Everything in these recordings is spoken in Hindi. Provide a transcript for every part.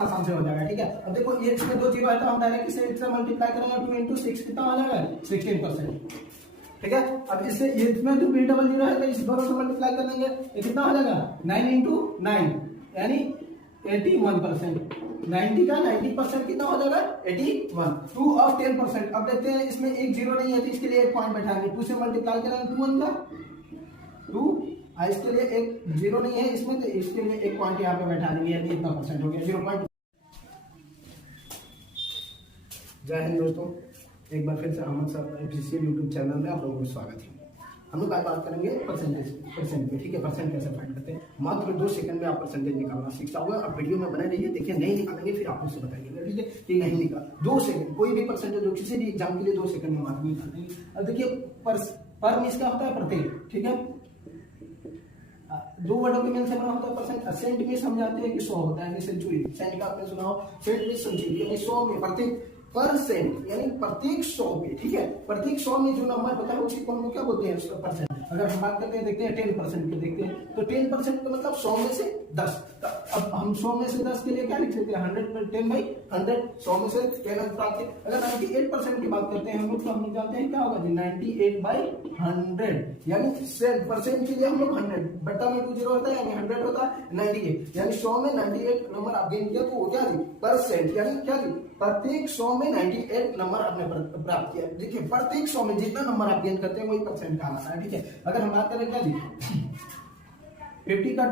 आसान से हो जाएगा। ठीक है, अब देखो ये इसमें 2 जीरो है तो हम डायरेक्ट इसे इससे मल्टीप्लाई करेंगे 2 इंटू 6 कितना हो जाएगा 16%। ठीक है, अब इससे इसमें 2 बी डबल जीरो है तो इस दोनों से मल्टीप्लाई कर देंगे, ये कितना हो जाएगा 9 इंटू 9 यानी 81%। 90 का 90% कितना हो जाएगा 81। 2 और 10%। अब देखते हैं इसमें एक जीरो नहीं है तो इसके लिए एक पॉइंट बैठाएंगे, 2 से मल्टीप्लाई करेंगे 2 1 का 2, इसके लिए एक जीरो नहीं है इसमें तो इसके लिए एक पॉइंट यहाँ पे बैठा देंगे, यानी इतना परसेंट हो गया 0. जय हिंद दोस्तों, एक बार फिर से Ahmed sir official YouTube channel में आप लोगों को स्वागत है। हम लोग आज बात करेंगे परसेंट पे। ठीक है, परसेंट कैसे फाइंड करते हैं, मात्र 2 सेकंड में आप परसेंटेज निकालना सीख जाओगे। आप वीडियो में बने रहिए, देखिए नहीं निकालेंगे फिर आप मुझसे बताइएगा। ठीक है, कि नहीं निकाल 2 सेकंड कोई भी परसेंटेज हो किसी भी एग्जाम के लिए 2 सेकंड में मात्र निकालते हैं। अब देखिए पर मीन्स क्या होता है प्रत्येक। ठीक है, 2 वर्डों के मेल से बना होता है परसेंट। सेंट में समझाते हैं कि 100 होता है, सेंचुरी। सेंट का आपने सुना हो, सेंट में सेंचुरी यानी 100 में प्रत्येक परसेंट यानी प्रत्येक 100 में। ठीक है, प्रत्येक 100 में जो नंबर होता है उसी को हम लोग क्या बोलते हैं परसेंट। अगर हम बात करते हैं देखते हैं 10% की देखते हैं तो 10% का मतलब 100 में से 10। अब हम 100 में से 10 के लिए क्या लिख सकते हैं 100 में 10 बाई 100। 100 में से 10 प्राप्त। अगर 98% की बात करते हैं हम लोग तो हम लोग जानते हैं क्या होगा जी 98 बाई 100 यानी परसेंट के लिए हम लोग 100 बटा में 2 जीरो होता है यानी 100 होता है 98 यानी 100 में 98 नंबर आप गेन किया तो वो क्या जी परसेंट यानी क्या जी प्रत्येक 100 में 98 नंबर आपने प्राप्त किया। देखिए प्रत्येक 100 में जितना नंबर आप गेन करते हैं वही परसेंट का आता है। ठीक है, अगर हम बात करें क्या जी 50 का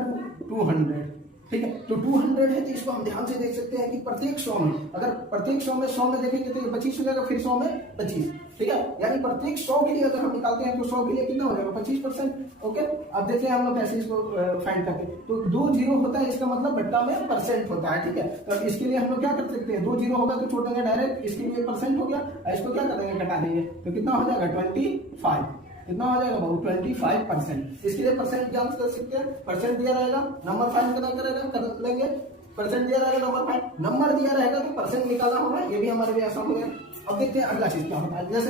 200। ठीक है, तो 200 है तो इसको हम ध्यान से देख सकते हैं कि प्रत्येक 100 में अगर प्रत्येक 100 में 100 में देखेंगे तो ये 25 हो जाएगा, फिर 100 में 25। ठीक है, यानी प्रत्येक 100 के लिए अगर हम निकालते हैं तो 100 के लिए कितना हो जाएगा 25%। ओके, अब देखते हैं हम लोग कैसे इसको फाइंड करते हैं। तो 2 जीरो होता है इसका मतलब बट्टा में परसेंट होता है। ठीक है, तो इसके लिए हम लोग क्या कर सकते हैं 2 जीरो होगा तो छोड़ देंगे डायरेक्ट, इसके लिए परसेंट हो गया, इसको क्या कर देंगे घटा देंगे तो कितना हो जाएगा 25। कितना हो जाएगा बाबू 25%। इसके लिए परसेंट जान कर सकते हैं, परसेंट दिया रहेगा नंबर फाइंड कर लेंगे, परसेंट दिया रहेगा नंबर फाइंड, नंबर दिया रहेगा तो परसेंट निकालना होगा, ये भी हमारे लिए आसान हो गया। अब देखते हैं अगला चीज क्या होता है, जैसे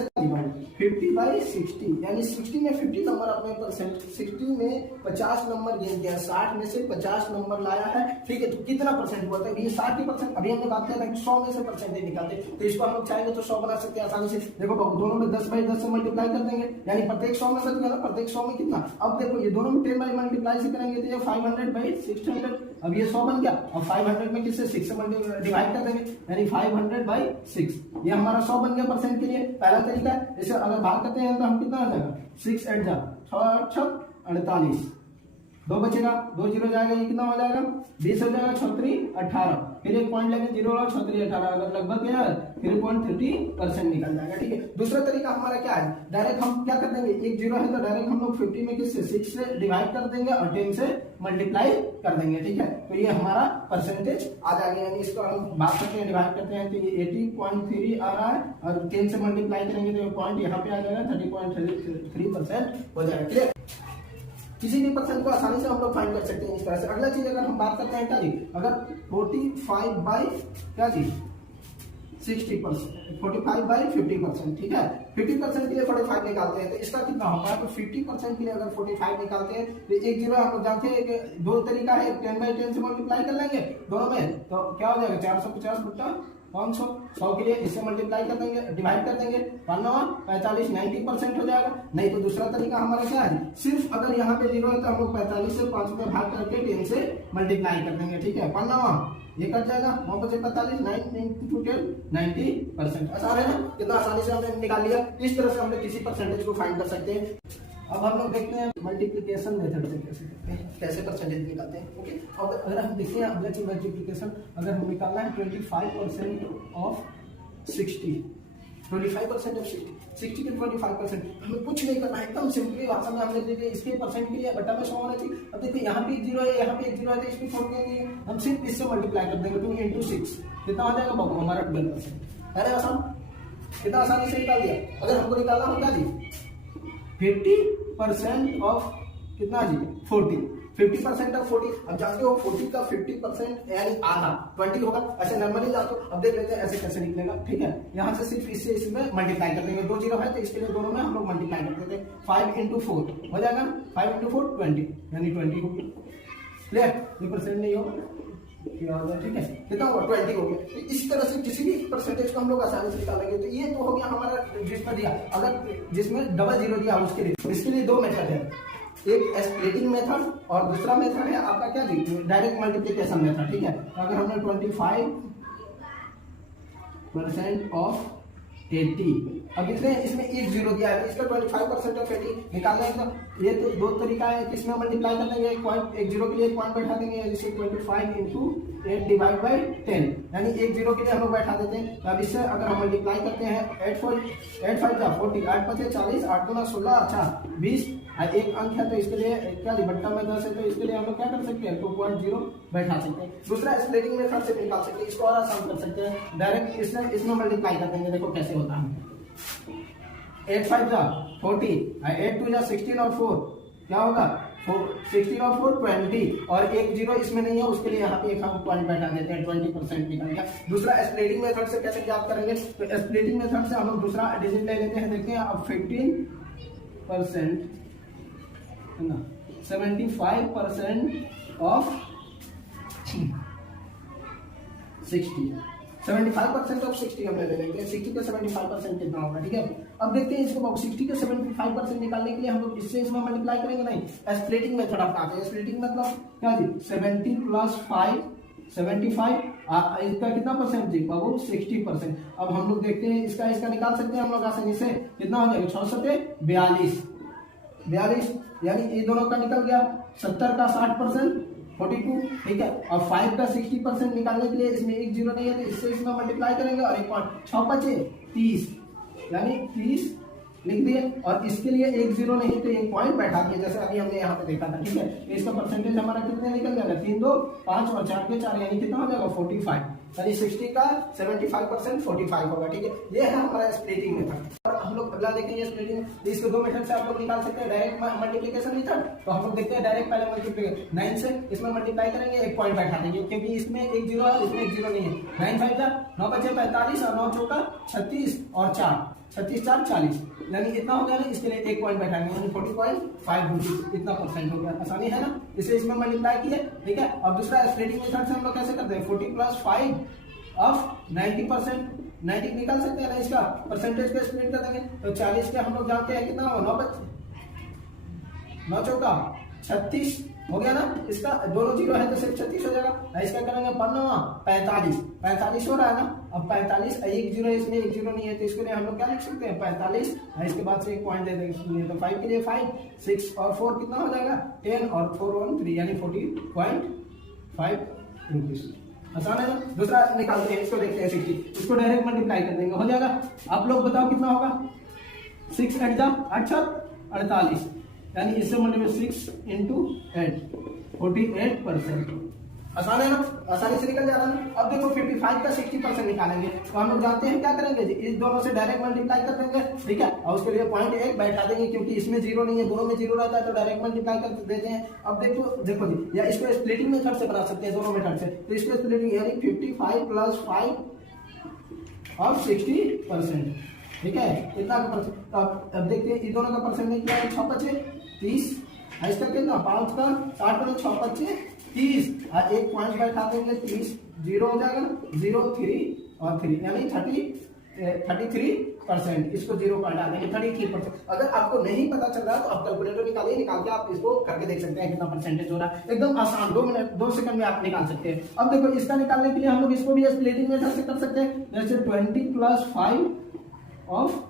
50 बाई 60 यानी 60 में 50 नंबर अपने परसेंट 60 में 50 नंबर गेन किया, 60 में से 50 नंबर लाया है। ठीक है, तो कितना परसेंट हुआ था ये 60%। अभी हमने बात किया था कि 100 में से परसेंटेज निकालते, तो इसको हम लोग चाहेंगे तो 100 बना सकते हैं आसानी से। देखो बाबू दोनों में 10 बाई 10 से मल्टीप्लाई कर देंगे यानी प्रत्येक 100 में बच गया ना, प्रत्येक 100 में कितना। अब देखो ये दोनों में 10 बाई मल्टीप्लाई से करेंगे तो ये 500 बाई 600। अब ये 100 बन गया, अब 500 में किससे 6 से डिवाइड कर देंगे यानी 500 बाई 6, ये हमारा 100 बन गया परसेंट के लिए। पहला तरीका है, इसे अगर भाग करते हैं तो हम कितना आ जाएगा 6 8 जा 6 48, 2 बचेगा, 2 जीरो जाएगा, ये कितना हो जाएगा 20 हो जाएगा, 36 18, फिर एक पॉइंट लगे 0 और 36 18 अगर लगभग गया फिर 0.30% निकल जाएगा। ठीक है, दूसरा तरीका हमारा क्या है, डायरेक्ट हम क्या कर देंगे एक जीरो है तो डायरेक्ट हम लोग 50 में किससे 6 से डिवाइड कर देंगे और 10 से मल्टीप्लाई कर देंगे। ठीक है, तो ये हमारा परसेंटेज आ जाएगा, यानी इसको हम बात करते हैं डिवाइड करते हैं तो ये 80.3 आ रहा है और 10 से मल्टीप्लाई करेंगे तो ये पॉइंट यहाँ पे आ जाएगा 30.33% हो जाएगा। क्लियर, किसी भी परसेंट को आसानी से हम लोग फाइंड कर सकते हैं इस तरह से। अगला चीज अगर हम बात करते हैं क्या जी, अगर 45 बाई क्या जी 60%, 45 बाई 50%। ठीक है, 50% के लिए 45 निकालते हैं तो इसका कितना होगा, तो 50% के लिए अगर 45 निकालते हैं तो एक जीरो आप जानते हैं कि 2 तरीका है, 10 बाई 10 से मल्टीप्लाई कर लेंगे दोनों में तो क्या हो जाएगा 450 बट्टा 500। 100 के लिए इससे मल्टीप्लाई कर देंगे डिवाइड कर देंगे 45 90% हो जाएगा। नहीं तो दूसरा तरीका हमारा क्या है, सिर्फ अगर यहाँ पे जीरो है तो हम लोग 45 से 5 में भाग करके 10 से मल्टीप्लाई कर देंगे। ठीक है, 5 ये कट जाएगा 9 बचे 45 9 into 10 90%। आसान है ना, कितना आसानी से हमने निकाल लिया। इस तरह से हमने किसी परसेंटेज को फाइंड कर सकते हैं। अब हम लोग देखते हैं मल्टीप्लिकेशन मेथड से कैसे करते हैं, कैसे परसेंटेज निकालते हैं। ओके, अब अगर हम देखते हैं अगला चीज मल्टीप्लिकेशन अगर हम निकालना है 25% ऑफ 60, 25% ऑफ 60 के 25%, हमें कुछ नहीं करना है, एकदम सिंपली भाषा में हमने देखिए इसके परसेंट के लिए बटा में 100 होना चाहिए। अब देखिए यहाँ पे 1 जीरो है, यहाँ पे 1 जीरो है तो इसको छोड़ देंगे, हम सिर्फ इससे मल्टीप्लाई कर देंगे 2 into 6 कितना हो जाएगा बाबू हमारा 12%। है ना आसान, कितना आसानी से निकाल दिया। अगर हमको निकालना होगा जी 50% ऑफ कितना जी 40, 50% ऑफ 40, अब जानते हो 40 का 50% यानी आधा 20 होगा, ऐसे नॉर्मली जाते हो। अब देख लेते हैं ऐसे कैसे निकलेगा। ठीक है, यहाँ से सिर्फ इससे इसमें मल्टीप्लाई कर देंगे, 2 जीरो है तो इसके लिए दोनों में हम लोग मल्टीप्लाई कर देते हैं 5 into 4 हो जाएगा, 5 into 4 20 यानी 20 होगी। क्लियर, ये परसेंट नहीं होगा क्या हो गया, ठीक है, कितना हुआ 20 हो गया। तो इस तरह से किसी भी परसेंटेज को हम लोग आसानी से निकालेंगे। तो ये तो हो गया हमारा जिसमें दिया, अगर जिसमें डबल जीरो दिया उसके लिए, इसके लिए दो मेथड है, एक स्प्लिटिंग मेथड और दूसरा मेथड है आपका क्या जी, डायरेक्ट मल्टीप्लिकेशन मेथड, ठीक है। तो अगर हमने 25% ऑफ 80, अब इसमें एक जीरो दिया है, इसका 25% ऑफ 80 निकालना है। तो ये तो दो तरीका है, किसमें मल्टीप्लाई कर देंगे, एक जीरो के लिए एक पॉइंट बैठा देंगे, जैसे 25 इंटू 8 डिवाइड बाई 10, यानी एक जीरो के लिए हम लोग बैठा देते हैं। तो अब इससे अगर हम मल्टीप्लाई करते हैं 8 5 जा 40, 8 5 40, 8 गुना 16, अच्छा 20, एक अंक है तो इसके लिए क्या बट्टा में 10 है, तो इसके लिए हम लोग क्या कर सकते हैं 2.0 बैठा सकते हैं। दूसरा स्प्लिटिंग मेथड से निकाल सकते हैं, इसको और आसान कर सकते हैं, डायरेक्ट इसमें मल्टीप्लाई कर देंगे। देखो कैसे होता है, 8 5 जा 40, 8 2 जा 16 और 4 क्या होगा 16 और 4 20, और एक जीरो इसमें नहीं है, उसके लिए यहाँ पे एक हम पॉइंट बैठा देते हैं, 20% निकल गया। दूसरा स्प्लिटिंग मेथड से कैसे याद करेंगे, तो स्प्लिटिंग मेथड से हम लोग दूसरा डिजिट ले लेते हैं। देखते हैं अब 15% है ना, 75% ऑफ 60, 75% ऑफ 60 हम ले लेंगे, 60 का 75% कितना होगा, ठीक है। अब देखते हैं इसको 60 का 75% निकालने के लिए हम लोग इससे इसमें मल्टीप्लाई करेंगे, नहीं स्प्लिटिंग मेथड अपनाते हैं। स्प्लिटिंग मतलब क्या जी, 70 प्लस 5 75, इसका कितना परसेंट जी बाबू 60%। अब हम लोग देखते हैं इसका निकाल सकते हैं हम लोग आसानी से, कितना हो जाएगा 6 42, यानी ये दोनों का निकल गया, 70 का 60% 42, ठीक है। और 5 का 60% निकालने के लिए इसमें एक जीरो नहीं है, तो इससे इसमें मल्टीप्लाई करेंगे और एक पॉइंट 6 5 30, यानी 30 लिख दिए, और इसके लिए एक जीरो नहीं तो एक पॉइंट बैठा दिया, जैसे अभी हमने यहाँ पे देखा था, ठीक है। तो इसका परसेंटेज हमारा कितने निकल जाएगा, 3 2 5 और 4 के 4, यानी कितना हो जाएगा 45, यानी 60 का 75% 45 होगा, ठीक है। ये है हमारा स्प्लिटिंग मेथड। और हम लोग अगला देखेंगे स्प्लिटिंग, तो इसको दो मेथड से आप लोग निकाल सकते हैं, डायरेक्ट मल्टीप्लिकेशन मेथड। तो हम लोग देखते हैं डायरेक्ट, पहले मल्टीप्लिकेशन 9 से इसमें मल्टीप्लाई करेंगे, एक पॉइंट बैठा देंगे, क्योंकि इसमें एक जीरो है, इसमें एक जीरो नहीं है। 9 5 जा 9 5 45 और 9 चौका 36 और 4 36 4 40, यानी इतना हो गया ना, इसके लिए एक पॉइंट बैठाएंगे, यानी 40.5 इतना परसेंट हो गया। आसानी है ना, इसे इसमें मल्टीप्लाई किए, ठीक है। अब दूसरा स्प्लिटिंग मेथड से हम लोग कैसे करते हैं, 40 प्लस 5 ऑफ 90%, 90 निकाल सकते हैं ना, इसका परसेंटेज को स्प्लिट कर देंगे। तो 40 के हम लोग जानते हैं कितना हो, 9 चौका 36 हो गया ना, इसका दोनों जीरो है तो सिर्फ 36 हो जाएगा। इसका करेंगे 45 हो रहा है ना, अब 45 एक जीरो, इसमें एक जीरो नहीं है, तो इसके लिए हम लोग क्या लिख सकते हैं 45, इसके बाद से एक पॉइंट दे देंगे, तो 5 के लिए 5 6 और 4 कितना हो जाएगा 10 और 4 1 3, यानी 40.5 रुपीज। आसान है ना। दूसरा निकालते हैं, इसको देखते हैं 60, इसको डायरेक्ट मल्टीप्लाई कर देंगे, हो जाएगा। आप लोग बताओ कितना होगा, 6 8 जा 8 48, यानी इससे मल्टीप्लाई 6 इंटू 8 48%। आसान है ना, आसानी से निकल जा रहा है। अब देखो 55 का 60% निकालेंगे, तो हम लोग जानते हैं क्या करेंगे जी, इस दोनों से डायरेक्ट मल्टीप्लाई कर देंगे, ठीक है। और उसके लिए पॉइंट एक बैठा देंगे, क्योंकि इसमें जीरो नहीं है, दोनों में जीरो रहता है, तो डायरेक्ट मल्टीप्लाई कर देते हैं। अब देखो जी, या इसको स्प्लिटिंग मेथड से बना सकते हैं, दोनों मेथड से। तो इसको स्प्लिटिंग यानी 55 प्लस 5 और 60%, ठीक है, इतना का परसेंट। अब देखते हैं इन दोनों का परसेंट क्या है, 6 5 30, इसका कितना 5 का 60 में 6 5 30, और एक पॉइंट बैठा देंगे, 30 जीरो हो जाएगा, 0 3 और 3, यानी 33%। इसको जीरो का हटा देंगे, 33%। अगर आपको नहीं पता चल रहा है तो आप कैलकुलेटर निकालिए, निकाल के आप इसको करके देख सकते हैं कितना परसेंटेज हो रहा है। एकदम आसान, 2 सेकंड में आप निकाल सकते हैं। अब देखो इसका निकालने के लिए हम लोग इसको भी स्प्लिटिंग मेथड से कर सकते हैं, जैसे 20 प्लस 5 ऑफ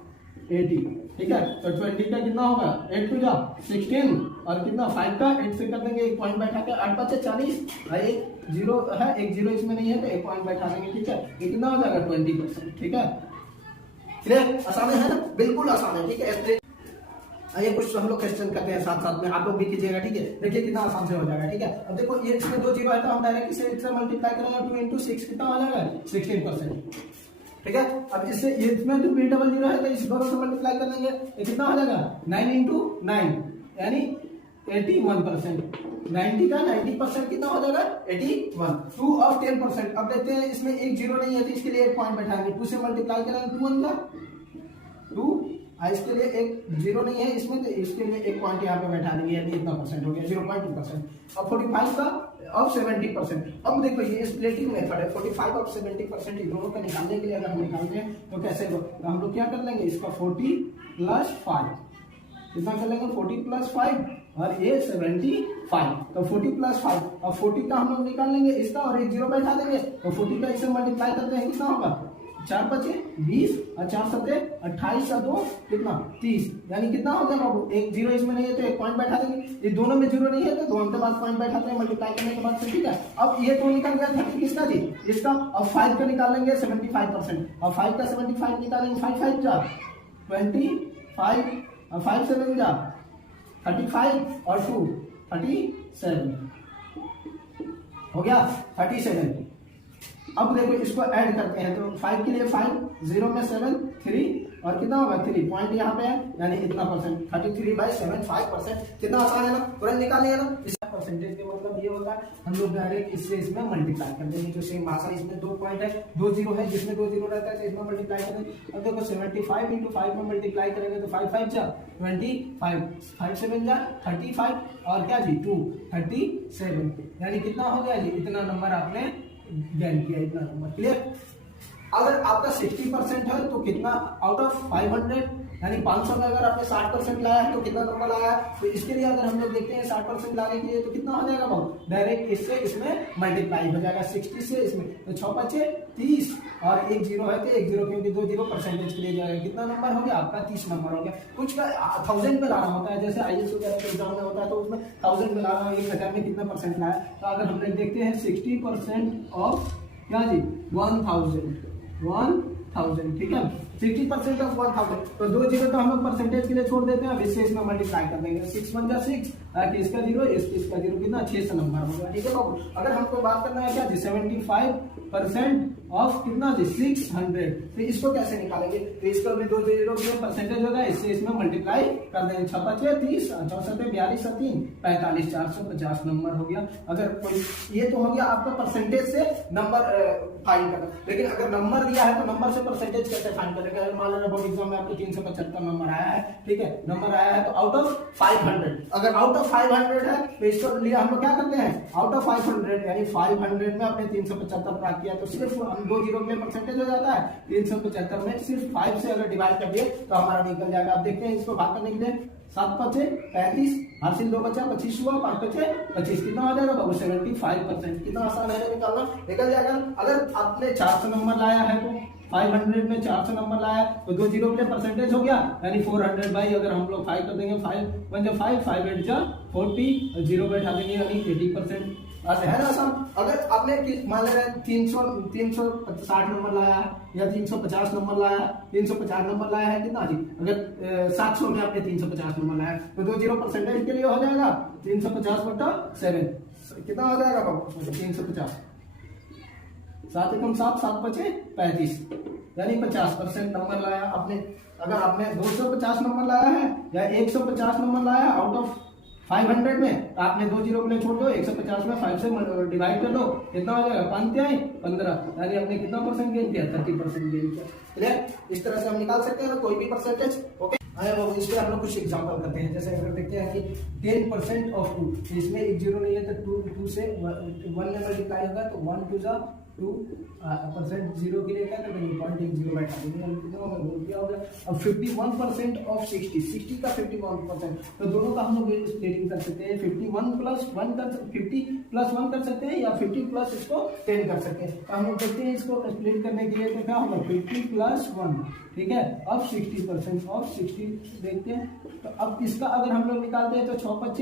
80, ठीक है। तो 20 का कितना होगा 8 2 जा 16, और कितना 5 का 8 से कर देंगे, एक पॉइंट बैठा के 8 5 40, एक जीरो है, एक जीरो इसमें नहीं है, तो एक पॉइंट बैठा देंगे, ठीक है। कितना हो जाएगा 20%, ठीक है। क्लियर, आसान है ना, बिल्कुल आसान है, ठीक है। आइए कुछ हम लोग क्वेश्चन करते हैं साथ साथ में, आप लोग भी कीजिएगा, ठीक है। देखिए कितना आसान से हो जाएगा, ठीक है। अब देखो ये इसमें 2 जीरो है, तो हम डायरेक्ट इसे मल्टीप्लाई करेंगे, 2 इंटू 6 कितना हो जाएगा 16%, ठीक है। अब इससे ये इसमें तो बी डबल जीरो है, तो इस दोनों से मल्टीप्लाई कर लेंगे, ये कितना हो जाएगा 9 इंटू 9, यानी 81%। 90 का 90% कितना हो जाएगा 81, 2 और 10%। अब देखते हैं इसमें एक जीरो नहीं है, तो इसके लिए एक पॉइंट बैठाएंगे, 2 से मल्टीप्लाई करेंगे, 2 1 जा 2, इसके लिए एक जीरो नहीं है इसमें, तो इसके लिए एक पॉइंट यहाँ पे बैठा देंगे, यानी इतना परसेंट हो गया 0.2%। अब 45 का ऑफ 70%। अब देखो ये स्प्लिटिंग मेथड है, 45 ऑफ 70% दोनों का निकालने के लिए अगर हम निकालते हैं तो कैसे तो हम लोग क्या कर लेंगे, इसका 40 + 5 कितना कर लेंगे, 40 + 5 और ये 75, तो 40 + 5 और 40 का हम लोग निकाल लेंगे इसका और एक जीरो बैठा देंगे, तो 40 का इसे मल्टीप्लाई करते हैं कितना होगा, 4 × 5 = 20 और 4 × 7 = 28 और 2 कितना 30, यानी कितना हो गया बाबू, एक जीरो इसमें नहीं है तो एक पॉइंट बैठा देंगे, ये दोनों में जीरो नहीं है तो दोनों के बाद पॉइंट बैठाते हैं मल्टीप्लाई करने के बाद से, ठीक है। अब ये तो निकल गया 30 किसका जी, इसका। अब 5 का निकालेंगे 75% और 5 का 75 निकालेंगे, 5 × 5 = 25 और 5 × 7 = 35 और 2 37 हो गया 37। अब देखो इसको ऐड करते हैं तो 5 के लिए 5, 0 में 7 3 और कितना होगा 3 पॉइंट यहाँ पे है, यानी इतना परसेंट 33/7 5%। कितना आसान है ना, तुरंत निकालिए ना। इस परसेंटेज का मतलब ये होगा हम लोग डायरेक्ट इससे इसमें मल्टीप्लाई कर देंगे, जो सेम भाषा, इसमें 2 पॉइंट है 2 जीरो है, जिसमें 2 जीरो रहता है तो इसमें मल्टीप्लाई कर देंगे। अब देखो 75 × 5 में मल्टीप्लाई करेंगे तो 5 × 5 = 25, 5 × 7 = 35 और क्या जी 2 37, यानी कितना हो गया जी, इतना नंबर आपने गेन किया, इतना नंबर। क्लियर। अगर आपका 60% है तो कितना आउट ऑफ 500, यानी 500 में अगर आपने 60% लाया है तो कितना नंबर लाया है, तो इसके लिए अगर हम लोग देखते हैं 60% लाने के लिए तो कितना हो जाएगा बाबू, डायरेक्ट इससे इसमें मल्टीप्लाई हो जाएगा, 60 से इसमें, तो 6 × 5 = 30 और एक जीरो है तो एक जीरो, क्योंकि 2 जीरो परसेंटेज के लिए जाएगा, कितना नंबर हो गया आपका 30 नंबर हो गया। कुछ का 1000 में लाना होता है, जैसे IAS वगैरह के एग्जाम में होता है तो उसमें 1000 में लाना, 1000 में कितना परसेंट लाया, तो अगर हम लोग देखते हैं 60% ऑफ क्या जी 1000, ठीक है, 60% ऑफ 1000, तो 2 जीरो तो हम लोग परसेंटेज के लिए छोड़ देते हैं, अब इससे इसमें मल्टीप्लाई कर देंगे, 6 × 1 = 6, इसका जीरो इसका जीरो, कितना 600 नंबर होगा, ठीक है बाबू। अगर हमको बात करना है क्या जी 75% ऑफ कितना जी 600, तो इसको कैसे निकालेंगे, तो इसको भी 2 जीरो के परसेंटेज होगा, इससे इसमें मल्टीप्लाई कर देंगे, 6 × 5 = 30 और 4 × 7 = 42 और 3 45, 450 नंबर हो गया। अगर कोई ये तो हो गया आपका परसेंटेज से नंबर फाइंड करना, लेकिन अगर नंबर दिया है तो नंबर से परसेंटेज कैसे फाइंड करेंगे। अगर मान लो बोर्ड एग्जाम में आपको 375 नंबर आया है, ठीक है, नंबर आया है तो आउट ऑफ 500, अगर आउट ऑफ 500 है तो इसको लिए हम लोग क्या करते हैं, आउट ऑफ 500 यानी 500 में आपने 375 प्राप्त किया तो सिर्फ हम 2 जीरो के पॉइंट हो जाता है, 375 में सिर्फ 5 से अगर डिवाइड कर दिए तो हमारा निकल जाएगा। आप देखते हैं इसको भाग करने के लिए 7 × 5 = 35, हासिल 2 बचा 25 हुआ, 5 × 5 = 25, कितना आ जाएगा बाबू 75%। कितना आसान है निकालना, निकल जाएगा। अगर आपने 400 नंबर लाया है तो 500 में 400 नंबर लाया तो 2 जीरो के लिए परसेंटेज हो गया, यानी 400 बाई अगर हम लोग 5 कर देंगे, 5 × 5 = 5 × 8 = 40 और जीरो बैठा देंगे, यानी 80%। है ना आसान। अगर आपने मान ले रहे 360 नंबर लाया या 350 नंबर लाया, 350 नंबर लाया है कितना जी, अगर 700 में आपने 350 नंबर लाया तो 2 जीरो परसेंटेज के लिए हो जाएगा 350/7, कितना हो जाएगा बाबू 350, 7 × 7 7 × 5 = 35, यानी 50% नंबर लाया आपने। अगर आपने 250 नंबर लाया है या 150 नंबर लाया आउट ऑफ 500 में, तो आपने 2 जीरो के लिए छोड़ दो, 150 में 5 से डिवाइड कर दो, कितना हो जाएगा 5 × 5 = 15, यानी आपने कितना परसेंट गेन किया 30% गेन किया। क्लियर। इस तरह से हम निकाल सकते हैं ना कोई भी परसेंटेज। ओके, इस पे हम लोग कुछ एग्जांपल करते हैं। जैसे अगर देखते हैं कि 10% ऑफ 2, इसमें एक जीरो नहीं है तो 2 से 1 में मल्टीप्लाई होगा तो 1 × 2 = 2%, जीरो के लिए क्या करेंगे 0.10 बैठा देंगे, कितना होगा क्या होगा। अब 51% ऑफ 60 का 51%, तो दोनों का हम लोग स्प्लिटिंग कर सकते हैं, 51 + 1 कर 50 + 1 कर सकते हैं या 50 प्लस इसको 10 कर सकते हैं। तो हम लोग देखते हैं इसको स्प्लिट करने के लिए तो क्या होगा 50 + 1, ठीक है। अब 60% ऑफ 60 देखते हैं, तो अब इसका अगर हम लोग निकालते हैं तो 6 × 5 =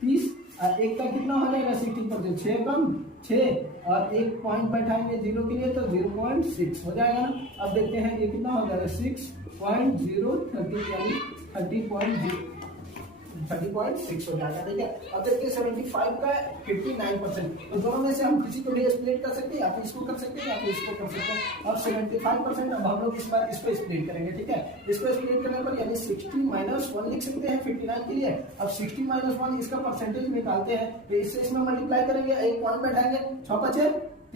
30, एक का कितना हो जाएगा 60%, 6 कम 6 और एक पॉइंट बैठाएंगे जीरो के लिए तो 0.6 हो जाएगा ना। अब देखते हैं ये कितना हो जाएगा 6.030, यानी 30.6 हो जाएगा, ठीक है। अब देखते हैं 75 का 59%, तो दोनों में से हम किसी को भी स्प्लिट कर सकते हैं, या फिर इसको कर सकते हैं या फिर इसको कर सकते हैं। अब 75%, अब हम लोग इस बार इसको स्प्लिट करेंगे, ठीक है। इसको स्प्लिट करने पर यानी 60 - 1 लिख सकते हैं 59 के लिए। अब 60 - 1 इसका परसेंटेज निकालते हैं, तो इससे इसमें मल्टीप्लाई करेंगे, एक पॉइंट बैठाएंगे 6 × 5 =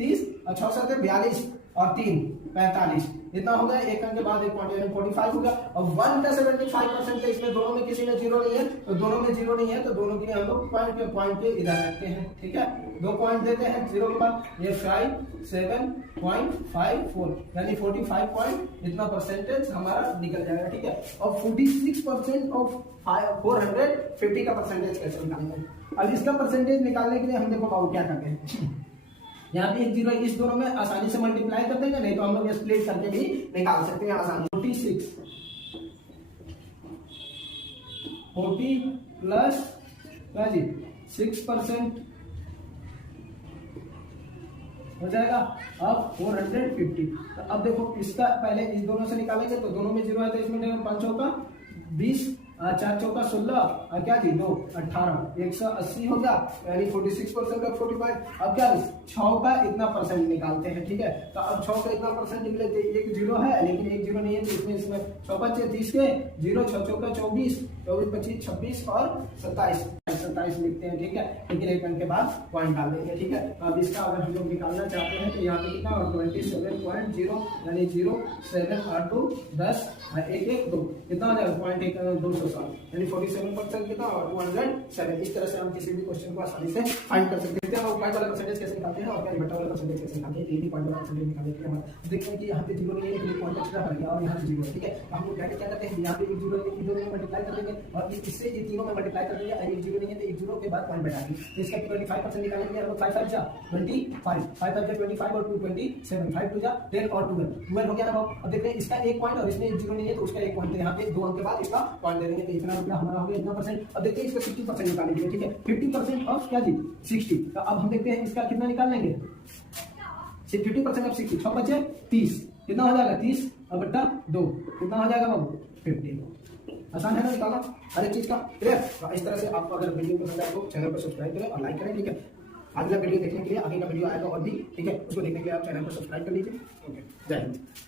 30 और 6 7 42 और 3 45 इतना हो गया। एक अंक के बाद एक पॉइंट 45 हो गया। और 1 का 75% है, इसमें दोनों में किसी में जीरो नहीं है, तो दोनों में जीरो नहीं है तो दोनों के लिए हम लोग पॉइंट के इधर रखते हैं, ठीक है। 2 पॉइंट देते हैं जीरो के बाद, ये 57.54 यानी 45 पॉइंट इतना परसेंटेज हमारा निकल जाएगा, ठीक है। और 46% ऑफ 450 का परसेंटेज कैसे निकालेंगे। अब इसका परसेंटेज निकालने के लिए हम देखो बाबू क्या करते हैं, यहाँ पे एक जीरो इस दोनों में आसानी से मल्टीप्लाई कर देंगे, नहीं तो हम लोग स्प्लिट करके भी निकाल सकते हैं आसानी। 40 प्लस 6% हो जाएगा। अब 450, तो अब देखो इसका पहले इस दोनों से निकालेंगे तो दोनों में जीरो है, तो इसमें 5 चौका 20, 4 चौका 16 और क्या जी 2 18, 180 हो गया यानी 46% ऑफ 45। अब क्या 6 का इतना परसेंट निकालते हैं, ठीक है। तो अब 6 का इतना परसेंट निकले तो एक जीरो है लेकिन एक जीरो नहीं है, तो इसमें 6 5 30 के जीरो 6 चौका 24 24 25 26 और 27 लिखते हैं, ठीक है। लेकिन एक अंक के बाद पॉइंट डाल देंगे, ठीक है। अब इसका अगर हम लोग निकालना चाहते हैं तो यहाँ पे कितना 27.0 यानी 0 7 8 2 10 1 1 2 कितना हो जाएगा 207 यानी 47% कितना और 207। इस तरह से हम किसी भी क्वेश्चन को आसानी से फाइंड कर सकते हैं। और पॉइंट वाला परसेंटेज कैसे निकालते हैं और क्या बटा वाला परसेंटेज कैसे निकालते हैं, ये भी पॉइंट वाला परसेंटेज निकालने के लिए हम देखते हैं कि यहाँ पे जीरो नहीं है लेकिन पॉइंट एक्स्ट्रा कर गया और यहाँ पे जीरो है, ठीक है। हम लोग क्या करते हैं, यहाँ पे एक जीरो है, जीरो में मल्टीप्लाई कर देंगे और इससे ये तीनों में मल्टीप्लाई कर देंगे। एक जीरो नहीं है तो एक जीरो के बाद पॉइंट बैठा देंगे, तो इसका 25% निकालेंगे। हम लोग 5 5 जा 25 5 5 जा 25 और 2 27 5 2 जा 10 और 12 हो गया ना। अब देखते हैं इसका एक पॉइंट और इसमें एक जीरो नहीं है तो उसका एक पॉइंट, यहाँ पे 2 अंक के बाद इसका पॉइंट दे देंगे, तो इतना रुपया हमारा हो गया इतना परसेंट। अब देखते हैं इसका 60% निकालने के लिए, ठीक है। 50% ऑफ क्या जी 60, तो अब हम देखते हैं इसका कितना निकाल लेंगे 50% ऑफ 60 6 बचे 30 कितना हो जाएगा 30 और बट्टा 2 कितना हो जाएगा बाबू 50। आसान है ना निकालना हर एक चीज का, क्लियर। तो इस तरह से आपको अगर वीडियो पसंद आए तो चैनल पर सब्सक्राइब करें और लाइक करें, ठीक है। अगला वीडियो देखने के लिए आगे का वीडियो आएगा और भी, ठीक है, उसको देखने के लिए आप चैनल पर सब्सक्राइब कर लीजिए। ओके, जय हिंद।